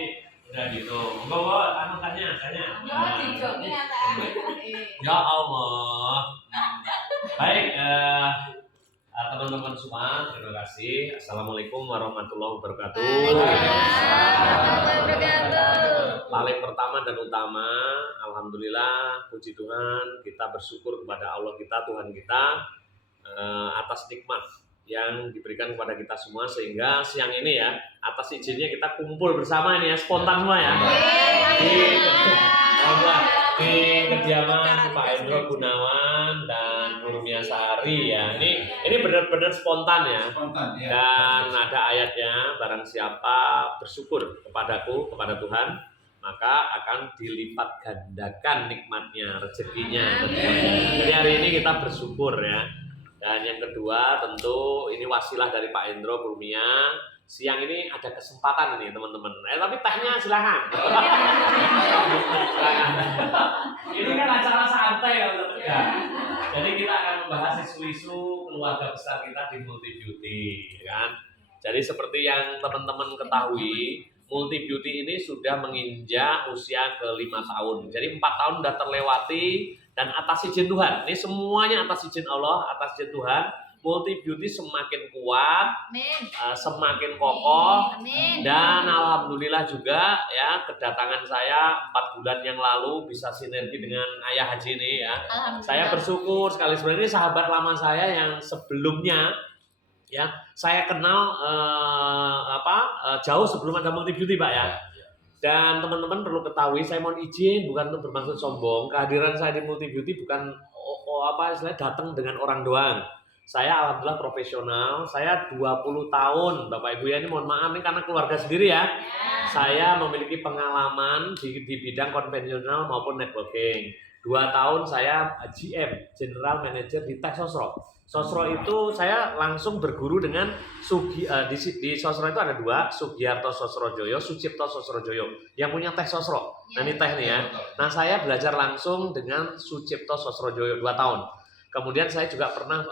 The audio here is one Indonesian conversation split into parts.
ini udah gitu. Bawa anu tanya. Ya Allah. Baik, teman-teman semua, terima kasih. Assalamualaikum warahmatullahi wabarakatuh. Paling pertama dan utama, alhamdulillah, puji Tuhan, kita bersyukur kepada Allah kita, Tuhan kita, atas nikmat yang diberikan kepada kita semua, sehingga siang ini ya, atas izinnya kita kumpul bersama ini ya, spontan semua ya. Di kediaman Pak Hendro Gunawan dan Nurmia Sari ya. Ini benar-benar spontan ya. Dan ada ayatnya, barang siapa bersyukur kepadaku, kepada Tuhan, maka akan dilipat gandakan nikmatnya, rezekinya. Jadi hari ini kita bersyukur ya. Dan yang kedua tentu ini wasilah dari Pak Hendro Nurmia. Siang ini ada kesempatan nih teman-teman. Tapi tehnya silahkan. Ini kan acara santai ya. Jadi kita akan membahas isu-isu keluarga besar kita di Multi Beauty, kan? Jadi seperti yang teman-teman ketahui, Multi Beauty ini sudah menginjak usia ke-5 tahun. Jadi 4 tahun sudah terlewati dan atas izin Tuhan. Ini semuanya atas izin Allah, atas izin Tuhan. Multi Beauty semakin kuat, semakin kokoh, dan alhamdulillah juga ya kedatangan saya 4 bulan yang lalu bisa sinergi dengan Ayah Haji ini ya. Saya bersyukur sekali, sebenarnya ini sahabat lama saya yang sebelumnya ya saya kenal jauh sebelum ada Multi Beauty Pak ya. Dan teman-teman perlu ketahui, saya mohon izin bukan untuk bermaksud sombong, kehadiran saya di Multi Beauty bukan istilahnya datang dengan orang doang. Saya alhamdulillah profesional, saya 20 tahun Bapak Ibu ya, ini mohon maaf nih karena keluarga sendiri ya. Saya memiliki pengalaman di bidang konvensional maupun networking. 2 tahun saya GM, General Manager di Tech Sosro. Sosro itu saya langsung berguru dengan di Sosro itu ada 2, Sugiarto Sosrojoyo, Sucipto Sosrojoyo yang punya Tech Sosro. Nah ini teh nih ya. Nah saya belajar langsung dengan Sucipto Sosrojoyo 2 tahun. Kemudian saya juga pernah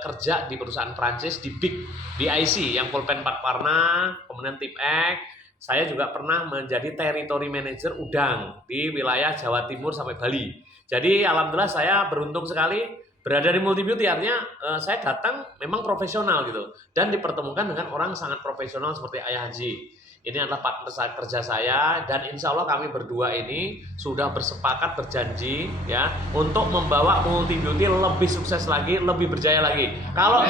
kerja di perusahaan Prancis di BIC yang pulpen 4 warna, kemudian Tipek. Saya juga pernah menjadi territory manager udang di wilayah Jawa Timur sampai Bali. Jadi alhamdulillah saya beruntung sekali berada di Multi Beauty, artinya saya datang memang profesional gitu dan dipertemukan dengan orang sangat profesional seperti Ayah Haji. Ini adalah partner kerja saya dan insya Allah kami berdua ini sudah bersepakat berjanji ya untuk membawa Multi Beauty lebih sukses lagi, lebih berjaya lagi. Kalau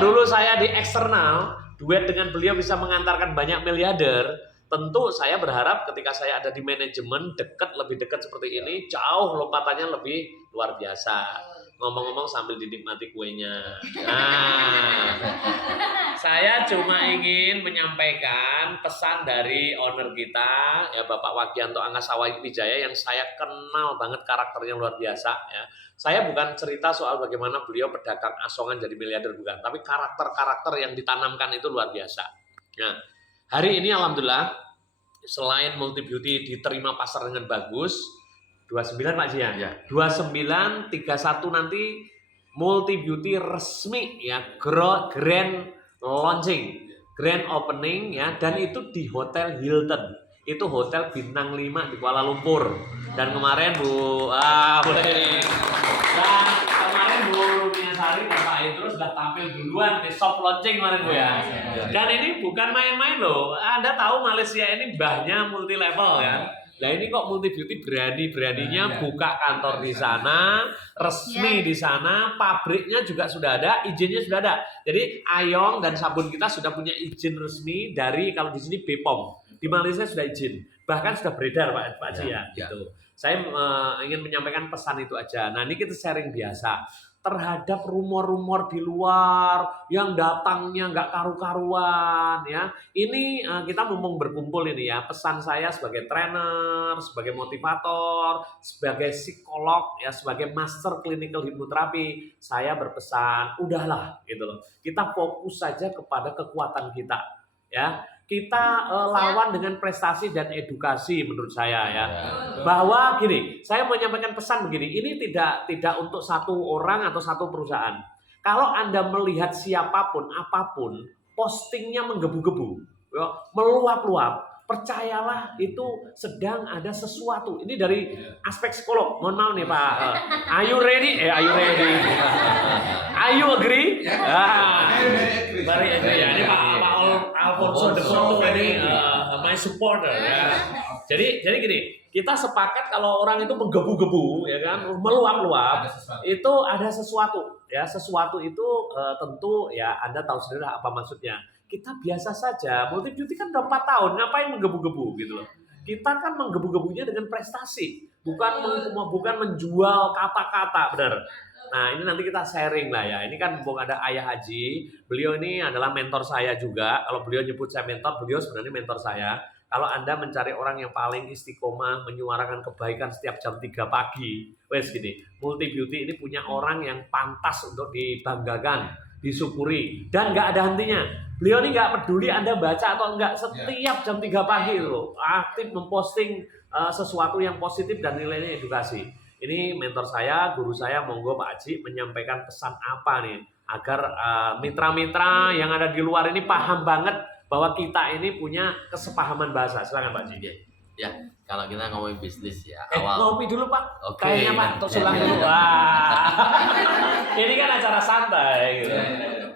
dulu saya di eksternal, duet dengan beliau bisa mengantarkan banyak miliarder. Tentu saya berharap ketika saya ada di manajemen lebih dekat seperti ini, jauh lompatannya lebih luar biasa. Ngomong-ngomong sambil dinikmati kuenya. Nah, saya cuma ingin menyampaikan pesan dari owner kita, ya Bapak Wagianto Angasawa Wijaya yang saya kenal banget karakternya luar biasa. Ya. Saya bukan cerita soal bagaimana beliau pedagang asongan jadi miliarder bukan, tapi karakter-karakter yang ditanamkan itu luar biasa. Nah, hari ini alhamdulillah selain Multi Beauty diterima pasar dengan bagus, 29 Pak Jian ya. 29 31 nanti Multi Beauty resmi ya grand launching, grand opening ya, dan itu di Hotel Hilton. Itu hotel bintang 5 di Kuala Lumpur. Dan kemarin boleh. Dan kemarin Bu Nurmia Sari Bapak itu sudah tampil duluan di soft launching kemarin Bu ya. Dan ini bukan main-main loh. Anda tahu Malaysia ini mbahnya multi level ya. Nah ini kok Multi Beauty berani-beraninya buka kantor di sana, resmi di sana, pabriknya juga sudah ada, izinnya sudah ada. Jadi Ayong dan sabun kita sudah punya izin resmi dari, kalau di sini BPOM, di Malaysia sudah izin, bahkan sudah beredar Pak Haji ya. Gitu. Saya ingin menyampaikan pesan itu aja. Nah ini kita sharing biasa terhadap rumor-rumor di luar yang datangnya nggak karu-karuan ya. Ini kita mumpung berkumpul ini ya, pesan saya sebagai trainer, sebagai motivator, sebagai psikolog ya, sebagai master clinical hypnotherapy, saya berpesan udahlah gitu loh. Kita fokus saja kepada kekuatan kita ya. Kita lawan dengan prestasi dan edukasi menurut saya ya. Bahwa gini, saya menyampaikan pesan begini, ini tidak untuk satu orang atau satu perusahaan. Kalau Anda melihat siapapun, apapun, postingnya menggebu-gebu, ya, meluap-luap, percayalah itu sedang ada sesuatu. Ini dari aspek psikolog. Mohon maaf nih Pak. Are you ready? Are you ready? Are you agree? Very agree ya. Ini Pak Alfonso de Soto ini my supporter ya. Jadi gini, kita sepakat kalau orang itu menggebu-gebu ya kan, meluap-luap, itu ada sesuatu ya. Sesuatu itu tentu ya Anda tahu sendiri apa maksudnya. Kita biasa saja, Multi Beauty kan udah 4 tahun, ngapain menggebu-gebu gitu loh. Kita kan menggebu-gebunya dengan prestasi, bukan menjual kata-kata, benar. Nah ini nanti kita sharing lah ya. Ini kan mumpung ada Ayah Haji, beliau ini adalah mentor saya juga. Kalau beliau nyebut saya mentor, beliau sebenarnya mentor saya. Kalau Anda mencari orang yang paling istiqomah, menyuarakan kebaikan setiap jam 3 pagi, wes gini, Multi Beauty ini punya orang yang pantas untuk dibanggakan, disyukuri, dan nggak ada hentinya. Beliau ini nggak peduli Anda baca atau enggak, setiap jam 3 pagi loh, aktif memposting sesuatu yang positif dan nilainya edukasi. Ini mentor saya, guru saya, monggo Pak Haji menyampaikan pesan apa nih, agar mitra-mitra yang ada di luar ini paham banget bahwa kita ini punya kesepahaman bahasa. Silakan Pak Haji. Ya, kalau kita ngomongin bisnis ya, Ngopi dulu Pak. Oke. Kayaknya Pak, untuk sulang dulu. Wah. Ini kan acara santai gitu.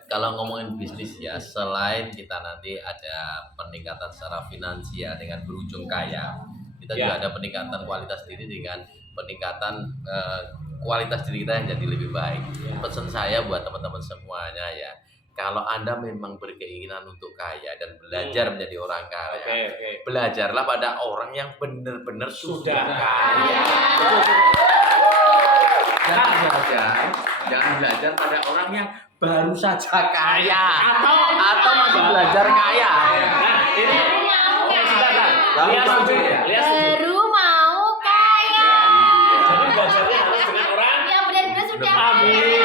Kalau ngomongin bisnis ya, selain kita nanti ada peningkatan secara finansial dengan berujung kaya, kita juga ada peningkatan kualitas diri dengan peningkatan kualitas diri kita yang jadi lebih baik. Pesan saya buat teman-teman semuanya ya, kalau Anda memang berkeinginan untuk kaya dan belajar menjadi orang kaya, belajarlah pada orang yang benar-benar sudah kaya. Jangan belajar pada orang yang baru saja kaya atau masih belajar kaya. Nah, ini baru mau kaya. Jadi belajarnya harus dengan orang yang benar-benar sudah amin.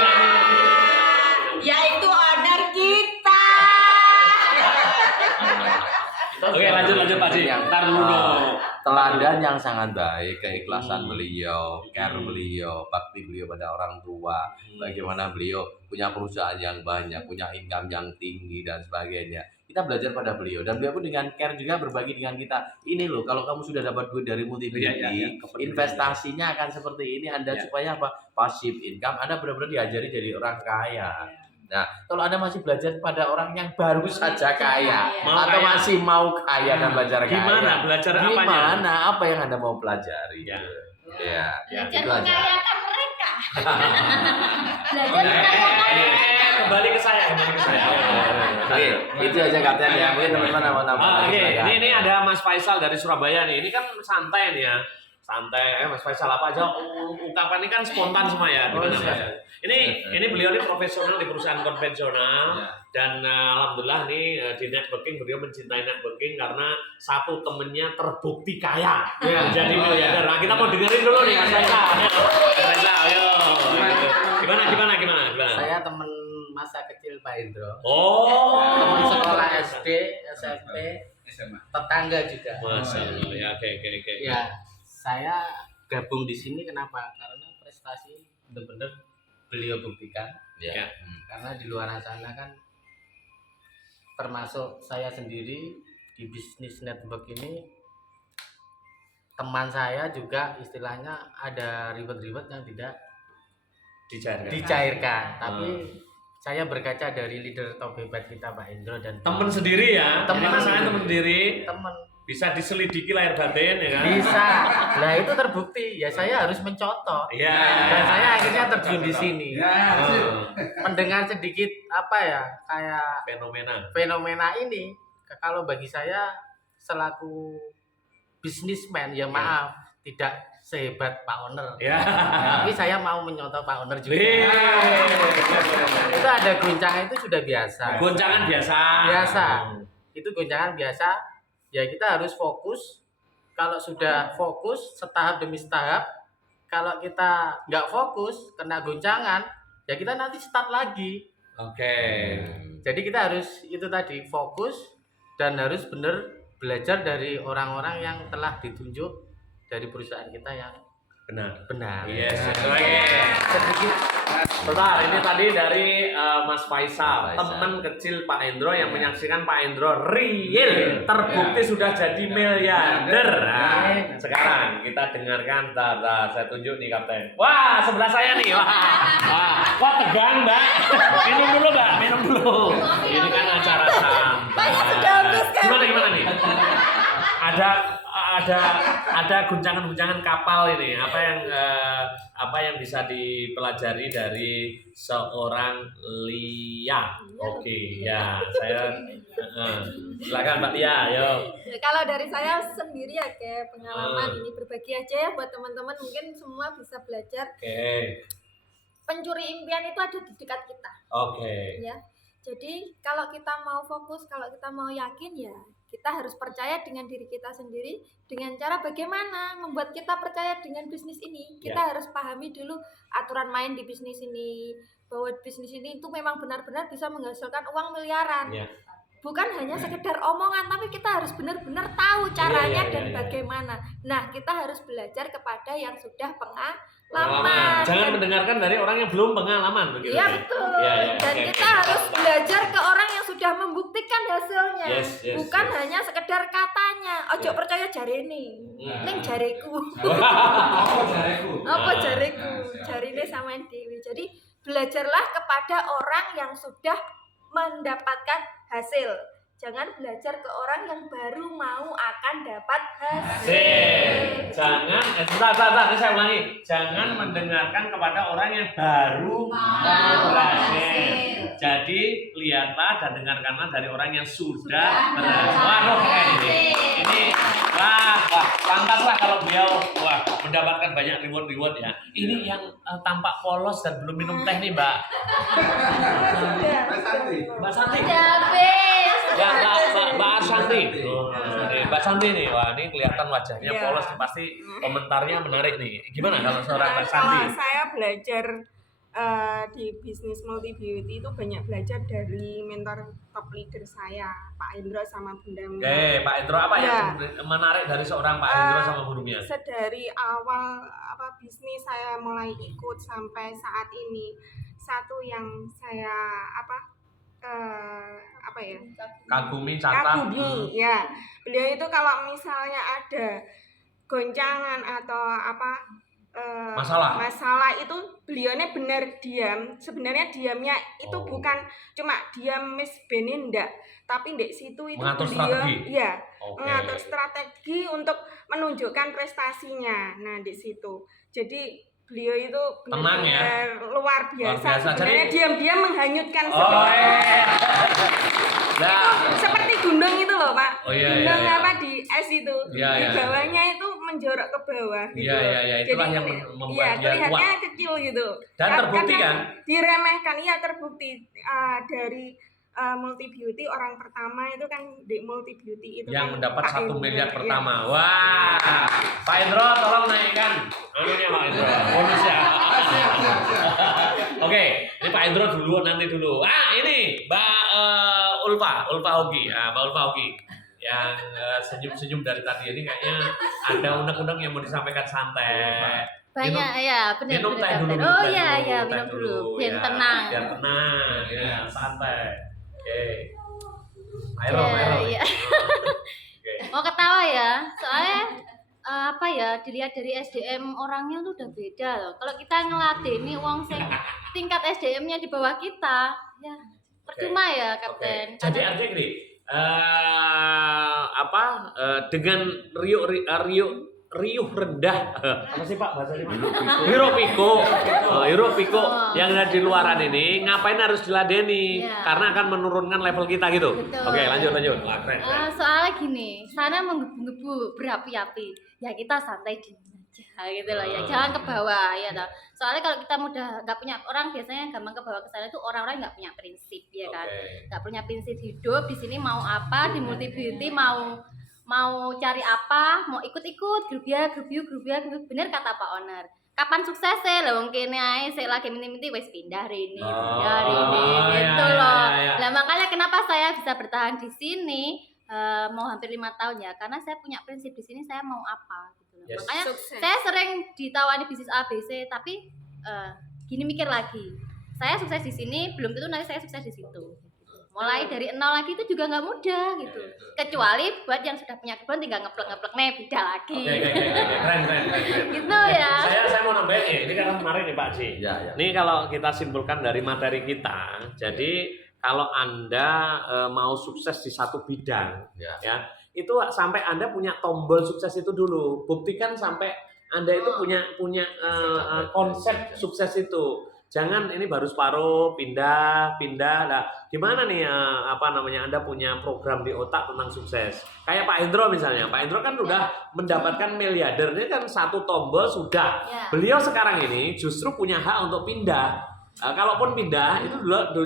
yaitu owner kita. Oke, lanjut Pak Haji. Ntar dulu. Teladan yang sangat baik, keikhlasan beliau, care beliau, bakti beliau pada orang tua, bagaimana beliau punya perusahaan yang banyak, punya income yang tinggi dan sebagainya. Kita belajar pada beliau dan beliau pun dengan care juga berbagi dengan kita. Ini loh, kalau kamu sudah dapat duit dari Multi Beauty, investasinya akan seperti ini. Anda supaya apa? Passive income. Anda benar-benar diajari jadi orang kaya. Nah, kalau Anda masih belajar pada orang yang baru saja kaya atau masih mau kaya dan belajar kaya, gimana belajar apanya? Gimana apa yang Anda mau pelajari? Ya. Belajar mengayakan mereka. Kembali ke saya. Oke, itu aja katanya ya. Mungkin teman-teman mau nambah. Oke, ini ada Mas Faisal dari Surabaya nih. Ini kan santai nih ya. Santai, Mas Faisal apa aja ungkapan ini kan spontan semua ya. Ini beliau ini profesional di perusahaan konvensional dan alhamdulillah nih di networking beliau mencintai networking karena satu temennya terbukti kaya. Jadi miliarder. Nah, kita mau dengerin dulu nih Mas Faisal. Ayo. Gimana? Saya teman masa kecil Pak Indro. Teman Sekolah SD, SMP, tetangga juga. Masya Allah. Ya, oke. Ya, saya gabung di sini kenapa? Karena prestasi benar-benar beliau buktikan. Ya. Karena di luar sana kan, termasuk saya sendiri di bisnis network ini, teman saya juga istilahnya ada ribet-ribet yang tidak dicairkan. Tapi saya berkaca dari leader top hebat kita Pak Indro dan teman sendiri ya. Teman sendiri. teman Bisa diselidiki lahir batin ya kan? bisa. Nah itu terbukti ya, saya harus mencontoh. Iya. Dan saya akhirnya terjun di sini. Mendengar sedikit apa ya, kayak fenomena ini, kalau bagi saya selaku bisnismen ya maaf tidak sehebat Pak Owner. Tapi saya mau menyontoh Pak Owner juga. Itu ada goncangan, itu sudah biasa. Goncangan biasa. Itu goncangan biasa. Ya kita harus fokus. Kalau sudah fokus setahap demi setahap, kalau kita nggak fokus kena goncangan, ya kita nanti start lagi. Jadi kita harus itu tadi, fokus dan harus benar belajar dari orang-orang yang telah ditunjuk dari perusahaan kita yang Benar. Yes. Benar. Sedikit. Bentar, ini tadi dari Mas Faisal, teman kecil Pak Hendro yang menyaksikan Pak Hendro real terbukti sudah jadi miliarder. Nah, sekarang kita dengarkan, saya tunjuk nih Kapten. Wah, sebelah saya nih. Wah tegang Mbak. Minum dulu Mbak, minum dulu. Ini kan acara santai. Banyak sudah habis kan? Gimana nih? Ada guncangan-guncangan kapal ini. Apa yang bisa dipelajari dari seorang Lia? Oke, ya saya silakan Mbak Lia, yo. Ya, kalau dari saya sendiri ya kayak pengalaman ini berbagi aja ya buat teman-teman, mungkin semua bisa belajar. Oke. Pencuri impian itu ada di dekat kita. Oke. Ya. Jadi kalau kita mau fokus, kalau kita mau yakin ya kita harus percaya dengan diri kita sendiri, dengan cara bagaimana membuat kita percaya dengan bisnis ini. Kita harus pahami dulu aturan main di bisnis ini, bahwa bisnis ini itu memang benar-benar bisa menghasilkan uang miliaran. Bukan hanya sekedar omongan, tapi kita harus benar-benar tahu caranya dan bagaimana. Nah, kita harus belajar kepada yang sudah pengalaman. Jangan mendengarkan dari orang yang belum pengalaman begitu. Iya betul. Dan kita harus belajar ke orang yang sudah membuktikan hasilnya. Bukan hanya sekedar katanya. Ojo percaya jari ini. Ning jariku. Apa jariku? Jarine samain dewi. Jadi belajarlah kepada orang yang sudah mendapatkan hasil. Jangan belajar ke orang yang baru mau akan dapat hasil. Jangan, sebentar, saya ulangi. Jangan mendengarkan kepada orang yang baru mau berhasil. Jadi lihatlah dan dengarkanlah dari orang yang sudah berhasil. Waduh, ini pantaslah kalau beliau mendapatkan banyak reward ya. Ini yang tampak polos dan belum minum teh nih Mbak. Mbak Santi. Ya, Mbak Santi. Mbak Santi nih, wah ini kelihatan wajahnya polos nih, pasti komentarnya menarik nih. Gimana kalau seorang Mbak Santi? Kalau saya belajar di bisnis multi beauty itu banyak belajar dari mentor top leader saya, Pak Indro sama Bunda Mia. Oke, Pak Indro apa yang menarik dari seorang Pak Indro sama Bunda Mia? Sedari awal bisnis saya mulai ikut sampai saat ini, satu yang saya kagumi, catat. Ya, beliau itu kalau misalnya ada goncangan atau masalah itu beliaunya benar diam. Sebenarnya diamnya itu bukan cuma diam Miss Benin enggak, tapi di situ itu mengatur beliau strategi. Mengatur strategi untuk menunjukkan prestasinya. Nah, di situ. Jadi beliau itu benar-benar luar biasa. Sebenarnya diam-diam menghanyutkan seperti gunung itu loh Pak. Gunung di es itu. Di bawahnya itu menjorok ke bawah gitu. Itulah yang membuat dia kelihatannya kuat. kecil gitu. Dan terbukti kan? Diremehkan, terbukti dari multi beauty orang pertama itu kan di multi beauty itu yang kan mendapat Pak 1 miliar Indro, pertama. Wah, Pak Indro tolong naikkan anunya Pak Indro, bonusnya. Oke, ini Pak Indro dulu, nanti dulu. Ini Mbak Ulfa Hogi, Mbak Ulfa Hogi yang senyum-senyum dari tadi ini kayaknya ada undang-undang yang mau disampaikan santai. Banyak benar. Minum teh dulu. Minum dulu. Biar tenang. Ya, santai. Oke. Ayo. Mau ketawa ya, soalnya dilihat dari SDM orangnya tuh udah beda loh. Kalau kita ngeladeni wong sing tingkat SDM-nya di bawah kita, ya percuma ya Kapten. Jadi artinya gini, dengan riuh rendah apa sih Pak bahasanya? Hiro Piko yang ada di luaran ini ngapain harus diladeni? Karena akan menurunkan level kita gitu. Betul. Oke, lanjut. Soalnya gini, sana menggebu-gebu berapi-api, ya kita santai dingin aja gitu loh ya, jangan ke bawah ya toh. Soalnya kalau kita mudah nggak punya, orang biasanya gampang ke bawah ke sana itu orang-orang nggak punya prinsip ya kan, nggak punya prinsip hidup. Di sini mau apa, di multi beauty mau cari apa, mau ikut-ikut, grup bener kata Pak Owner. Kapan suksesnya lah wong kene ae sik lagi minti-minti wis pindah rene gitu loh. Lah makanya kenapa saya bisa bertahan di sini, mau hampir 5 tahun ya, karena saya punya prinsip di sini saya mau apa gitu loh. Yes. Makanya Sukses. saya sering ditawari bisnis ABC, tapi gini mikir lagi, saya sukses di sini belum tentu nanti saya sukses di situ. Mulai dari nol lagi itu juga nggak mudah gitu. Kecuali buat yang sudah punya kebun tinggal ngeplek nih beda lagi. Oke. Keren. Gitu ya. Saya mau nambahin nih, ini kan kemarin nih Pak Ci. Ya. Ini kalau kita simpulkan dari materi kita, jadi kalau Anda mau sukses di satu bidang, ya itu sampai Anda punya tombol sukses itu dulu. Buktikan sampai Anda itu punya konsep sukses itu. Jangan ini baru separuh pindah. Nah, gimana nih Anda punya program di otak tentang sukses? Kayak Pak Hendro misalnya. Pak Hendro kan udah mendapatkan miliarder, ini kan satu tombol sudah. Ya. Beliau sekarang ini justru punya hak untuk pindah. Kalaupun pindah itu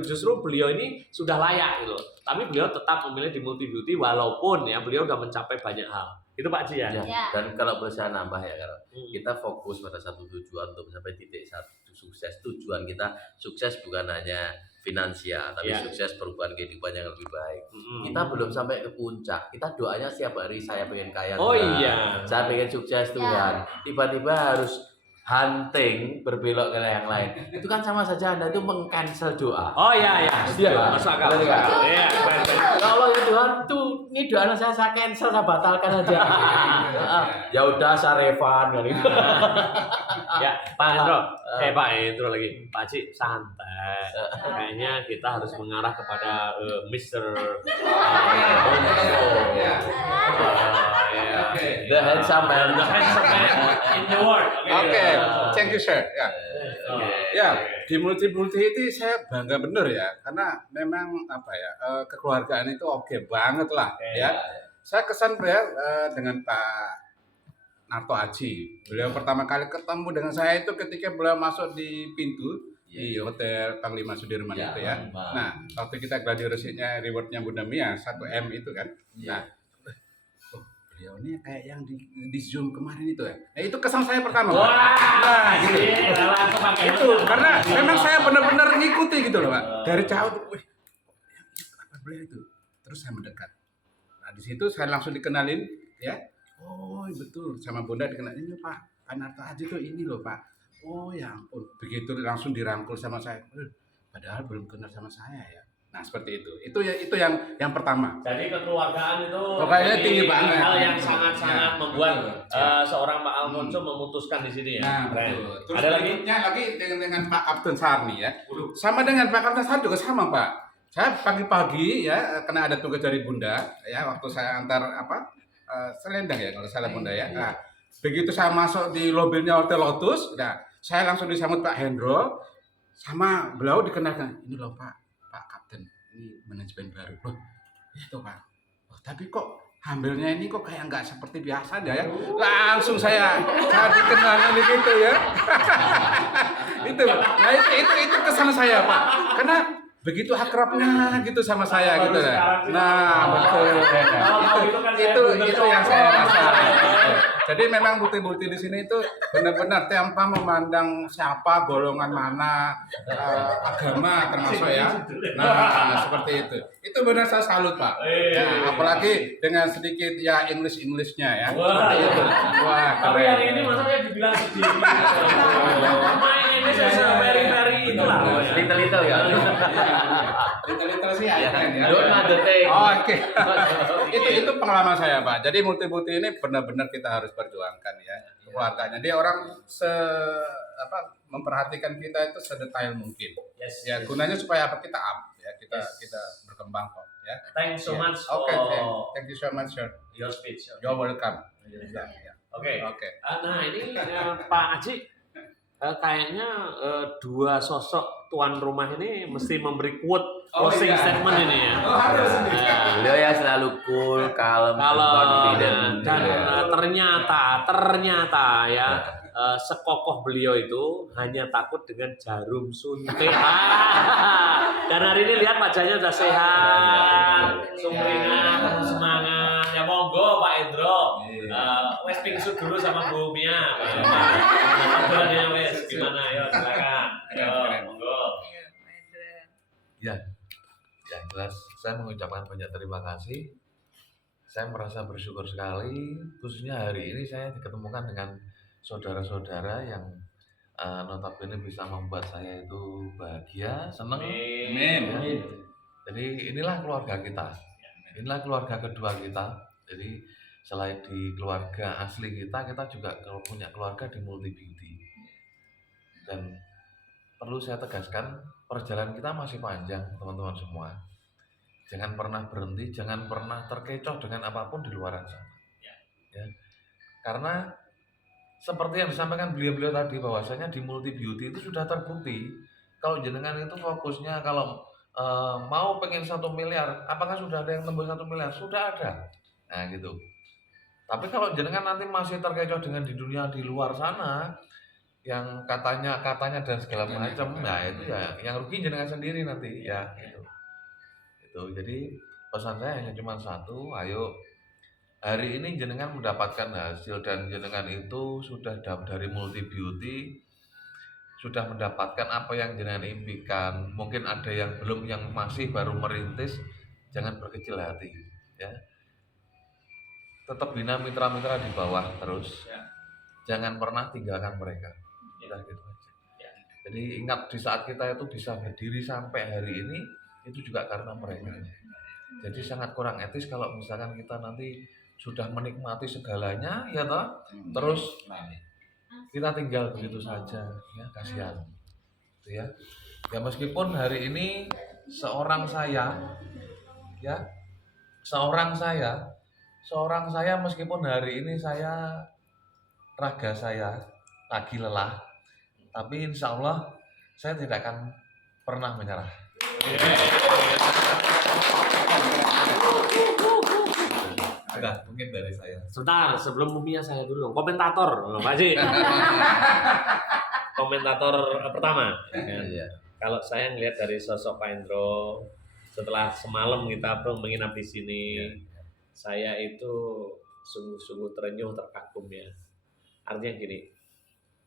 justru beliau ini sudah layak gitu. Tapi beliau tetap memilih di Multi Beauty walaupun ya beliau sudah mencapai banyak hal. Itu Pak Ci ya. Ya. Dan kalau boleh saya nambah ya, kalau kita fokus pada satu tujuan untuk mencapai titik satu sukses. Tujuan kita sukses bukan hanya finansial, tapi sukses perubahan kehidupan yang lebih baik. Kita belum sampai ke puncak. Kita doanya setiap hari, saya pengen kaya Tuhan. Saya pengen sukses Tuhan. Tiba-tiba harus hunting berbelok ke yang lain. Itu kan sama saja Anda itu meng-cancel doa. Oh iya. Masuk akal. Iya. Kalau ya Tuhan tuh ini doa saya cancel, saya batalkan aja. Ya udah saya refund kali. Ya, Pak Hendro lagi. Pak Ci santai. Kayaknya kita harus mengarah kepada Mr. The handsome man. In the world. Oke, thank you sir. Ya, di multi itu saya bangga bener ya, karena memang kekeluargaan itu oke banget lah ya. Saya kesan dengan Pak Narto Aji. Beliau pertama kali ketemu dengan saya itu ketika beliau masuk di pintu di Hotel Panglima Sudirman itu ya. Nah, waktu kita gladi resitnya rewardnya Bunda Mia 1M itu kan. Nah, beliau ini kayak yang di Zoom kemarin itu ya. Nah, itu kesan saya pertama. Nah, gitu. Itu karena memang saya benar-benar ngikuti gitu loh, Pak. Dari jauh tuh, wih, apa beliau itu? Terus saya mendekat. Nah, di situ saya langsung dikenalin ya. Oh, betul. Sama Bunda dikenalin, ini Pak Narto Aji tuh ini loh, Pak. Oh, ya ampun. Begitu langsung dirangkul sama saya. Padahal belum kenal sama saya ya. Nah, seperti itu. Itu yang pertama. Jadi kekeluargaan itu pokoknya tinggi banget. Hal yang sangat-sangat membuat seorang Pak Alfonso memutuskan di sini ya. Nah, betul. Terus ada lagi dengan Pak Kapten Sarni ya. Sama dengan Pak Kapten Sarni juga sama, Pak. Saya pagi-pagi ya karena ada tugas dari Bunda ya, waktu saya antar selendang ya kalau salah Bunda ya. Nah, begitu saya masuk di lobinya Hotel Lotus, nah saya langsung disambut Pak Hendro sama beliau dikenalkan, ini loh Pak Kapten, ini manajemen baru loh. Itu Pak. Oh, tapi kok hamilnya ini kok kayak nggak seperti biasa ya. Langsung saya dikenalkan gitu ya. Itu. Nah, itu kesan saya, Pak. Karena begitu akrabnya gitu sama saya gitu ya. Nah, betul. Itu yang saya rasa. Jadi memang bukti-bukti di sini itu benar-benar tanpa memandang siapa, golongan mana, agama termasuk ya. Nah, seperti itu. Itu benar saya salut, Pak. Ya, apalagi dengan sedikit ya English-nya ya. Seperti itu. Wah, tapi keren. yang ini maksudnya dibilang sedih. Main ini saya very itulah. Little ya. Little sih ya. Don't know the thing. Oh, oke. Itu pengalaman saya, Pak. Jadi multi ini benar-benar kita harus perjuangkan ya keluarganya. Dia orang memperhatikan kita itu sedetail mungkin. Yes. Ya, gunanya supaya apa kita up ya, kita berkembang kok ya. Thanks so much for Thank you so much, sir. your speech. You're welcome. Oke. Oke. Nah, ini Pak Aji kayaknya dua sosok tuan rumah ini mesti memberi quote closing statement ini ya. Beliau ya selalu cool, kalem, confident. Dan ternyata ya sekokoh beliau itu hanya takut dengan jarum suntik. Dan hari ini lihat wajahnya sudah sehat, sumringah, semangat. Ya monggo Pak Hendro, wes pingsu dulu sama Bu Mia. Ngobrolnya wes gimana? Ayo silakan. Ayo monggo. Ya, yang jelas saya mengucapkan banyak terima kasih saya merasa bersyukur sekali, khususnya hari ini saya diketemukan dengan saudara-saudara yang notabene bisa membuat saya itu bahagia, senang. Amin. Jadi inilah keluarga kita, inilah keluarga kedua kita. Jadi selain di keluarga asli kita juga kalau punya keluarga di Multi Beauty. Dan perlu saya tegaskan, perjalanan kita masih panjang, teman-teman semua. Jangan pernah berhenti, jangan pernah terkecoh dengan apapun di luar sana. Ya. Karena seperti yang disampaikan beliau-beliau tadi, bahwasanya di Multi Beauty itu sudah terbukti kalau jenengan itu fokusnya kalau mau pengen 1 miliar, apakah sudah ada yang tembus 1 miliar? Sudah ada. Nah gitu. Tapi kalau jenengan nanti masih terkecoh dengan di dunia di luar sana yang katanya dan segala macam, nah itu ya yang rugi jenengan sendiri nanti ya gitu. Jadi pesan saya hanya cuma satu, ayo hari ini jenengan mendapatkan hasil dan jenengan itu sudah dari Multi Beauty sudah mendapatkan apa yang jenengan impikan. Mungkin ada yang belum, yang masih baru merintis, jangan berkecil hati ya. Tetap bina mitra-mitra di bawah terus. Jangan pernah tinggalkan mereka. Udah gitu aja. Jadi ingat, di saat kita itu bisa berdiri sampai hari ini itu juga karena mereka. Jadi sangat kurang etis kalau misalkan kita nanti sudah menikmati segalanya ya toh, terus kita tinggal begitu saja ya, kasihan. Gitu ya. Ya meskipun hari ini seorang saya meskipun hari ini raga saya lagi lelah, tapi insya Allah saya tidak akan pernah menyerah. Enggak, mungkin dari saya. Sebentar, sebelum Bumia saya dulu, komentator, Pak Haji. Komentator pertama. Iya. Kalau saya ngelihat dari sosok Pak Hendro, setelah semalam kita menginap di sini, saya itu sungguh-sungguh terenyuh, terkagum ya. Artinya gini,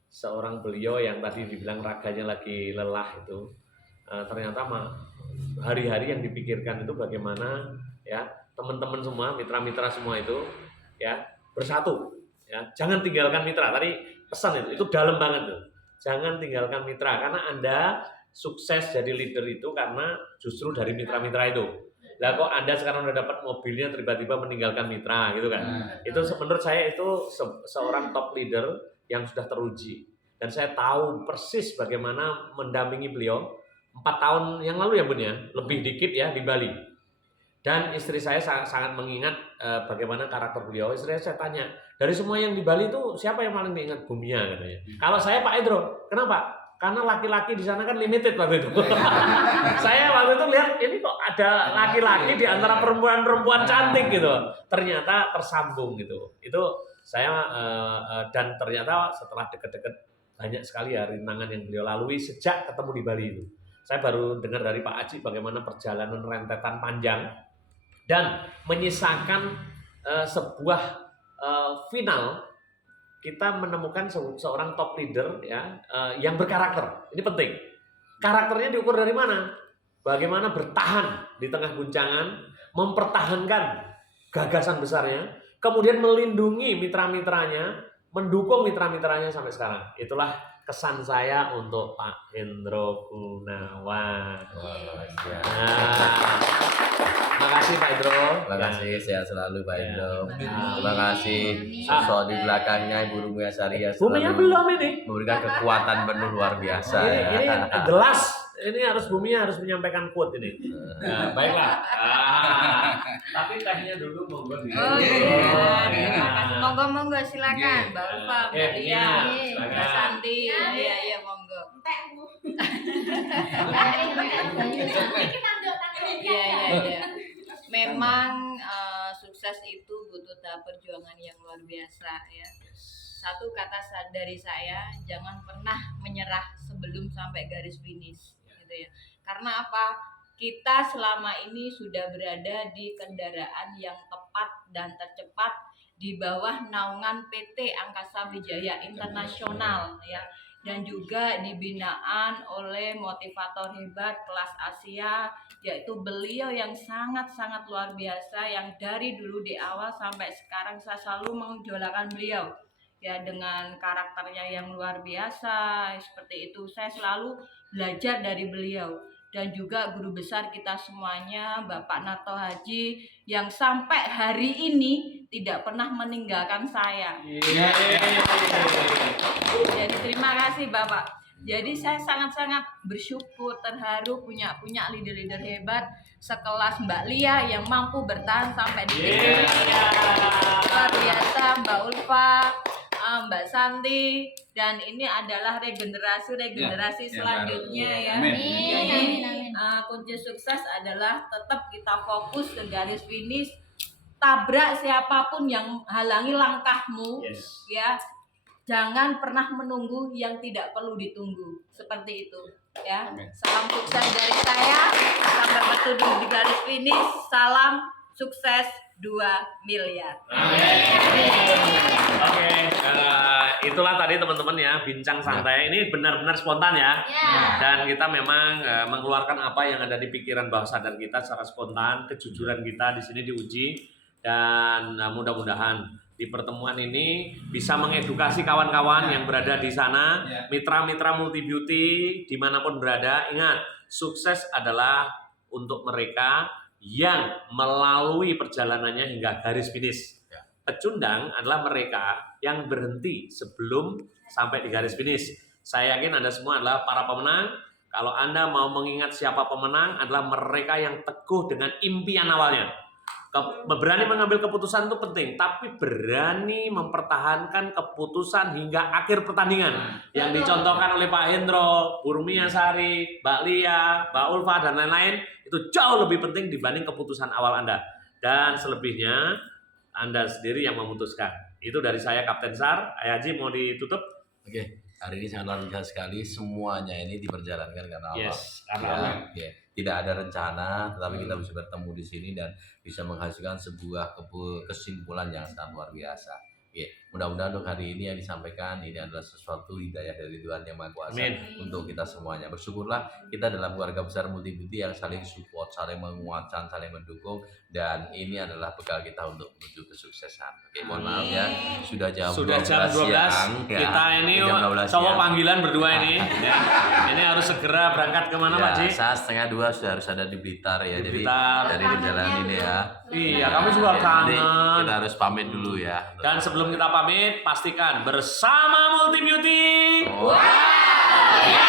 seorang beliau yang tadi dibilang raganya lagi lelah itu, ternyata hari-hari yang dipikirkan itu bagaimana ya teman-teman semua, mitra-mitra semua itu ya bersatu ya, jangan tinggalkan mitra. Tadi pesan itu dalam banget tuh, jangan tinggalkan mitra, karena Anda sukses jadi leader itu karena justru dari mitra-mitra itu. Lah kok Anda sekarang udah dapat mobilnya tiba-tiba meninggalkan mitra gitu kan. Itu menurut saya itu seorang top leader yang sudah teruji, dan saya tahu persis bagaimana mendampingi beliau 4 tahun yang lalu ya Bun ya, lebih dikit ya di Bali. Dan istri saya sangat mengingat bagaimana karakter beliau. Istri saya tanya, dari semua yang di Bali itu siapa yang paling diingat? Bumia katanya. Kalau saya Pak Hendro, kenapa? Karena laki-laki di sana kan limited waktu itu. Saya waktu itu lihat ini kok ada laki-laki di antara perempuan-perempuan cantik gitu. Ternyata tersambung gitu. Itu saya dan ternyata setelah deket-deket banyak sekali ya rintangan yang beliau lalui sejak ketemu di Bali itu. Saya baru dengar dari Pak Haji bagaimana perjalanan rentetan panjang dan menyisakan sebuah final. Kita menemukan seorang top leader ya yang berkarakter. Ini penting. Karakternya diukur dari mana? Bagaimana bertahan di tengah guncangan, mempertahankan gagasan besarnya, kemudian melindungi mitra-mitranya, mendukung mitra-mitranya sampai sekarang. Itulah kesan saya untuk Pak Hendro Gunawan. Terima kasih Pak Hendro. Terima kasih, sehat selalu Pak Hendro. Terima kasih sosok di belakangnya Ibu Rumia Saria Bumia belum ini. memberikan kekuatan penuh luar biasa. Ini gelas, ini harus Bumia harus menyampaikan quote ini. Nah, baiklah. Tapi tehnya dulu monggo di. Monggo silakan. Mbak Ulfa, Mbak Lia, Mbak Santi. Iya monggo. Iya. Memang sukses itu butuh tahap perjuangan yang luar biasa ya. Satu kata dari saya, jangan pernah menyerah sebelum sampai garis finish gitu ya. Karena apa? Kita selama ini sudah berada di kendaraan yang tepat dan tercepat di bawah naungan PT Angkasa Wijaya Internasional ya, dan juga dibinaan oleh motivator hebat kelas Asia, yaitu beliau yang sangat-sangat luar biasa, yang dari dulu di awal sampai sekarang saya selalu mengidolakan beliau ya, dengan karakternya yang luar biasa seperti itu. Saya selalu belajar dari beliau. Dan juga guru besar kita semuanya, Bapak Narto Haji, yang sampai hari ini tidak pernah meninggalkan saya. Jadi terima kasih Bapak. Jadi saya sangat-sangat bersyukur, terharu punya leader-leader hebat sekelas Mbak Lia yang mampu bertahan sampai di sini. Luar biasa Mbak Ulfa, Mbak Santi, dan ini adalah regenerasi selanjutnya ya. Jadi kunci sukses adalah tetap kita fokus ke garis finish, tabrak siapapun yang halangi langkahmu, ya. Jangan pernah menunggu yang tidak perlu ditunggu, seperti itu ya. Salam sukses dari saya, sampai bertemu di garis finish. Salam sukses 2 miliar. Oke, itulah tadi teman-teman ya, bincang santai. Ini benar-benar spontan ya. Dan kita memang mengeluarkan apa yang ada di pikiran bawah sadar kita secara spontan. Kejujuran kita di sini diuji, dan mudah-mudahan di pertemuan ini bisa mengedukasi kawan-kawan yang berada di sana, mitra-mitra Multi Beauty dimanapun berada. Ingat, sukses adalah untuk mereka yang melalui perjalanannya hingga garis finish. Pecundang adalah mereka yang berhenti sebelum sampai di garis finish. Saya yakin Anda semua adalah para pemenang. Kalau Anda mau mengingat siapa pemenang, adalah mereka yang teguh dengan impian awalnya. Berani mengambil keputusan itu penting, tapi berani mempertahankan keputusan hingga akhir pertandingan yang dicontohkan oleh Pak Hendro, Bu Rumia Sari, Mbak Lia, Mbak Ulfa, dan lain-lain. Itu jauh lebih penting dibanding keputusan awal Anda. Dan selebihnya Anda sendiri yang memutuskan. Itu dari saya, Kapten Sar. Ayah Haji, mau ditutup? Oke, hari ini sangat luar biasa sekali. Semuanya ini diperjalankan karena Allah. Karena Allah. Tidak ada rencana, tetapi kita bisa bertemu di sini dan bisa menghasilkan sebuah kesimpulan yang sangat luar biasa. Mudah-mudahan untuk hari ini yang disampaikan ini adalah sesuatu hidayah dari Tuhan Yang Maha Kuasa untuk kita semuanya. Bersyukurlah kita dalam keluarga besar Multi Beauty yang saling support, saling menguatkan, saling mendukung, dan ini adalah bekal kita untuk menuju kesuksesan. Mohon maaf ya, sudah jam 12 siang. Kita ini cowok panggilan berdua ini. Ini harus segera berangkat kemana Pak Ji? Saat 1:30 sudah harus ada di Blitar ya. Di Blitar. Dari perjalanan ini ya. Iya, kami juga kangen. Kita harus pamit dulu ya. Dan sebelum kita pamit, pastikan bersama Multi Beauty. Wow.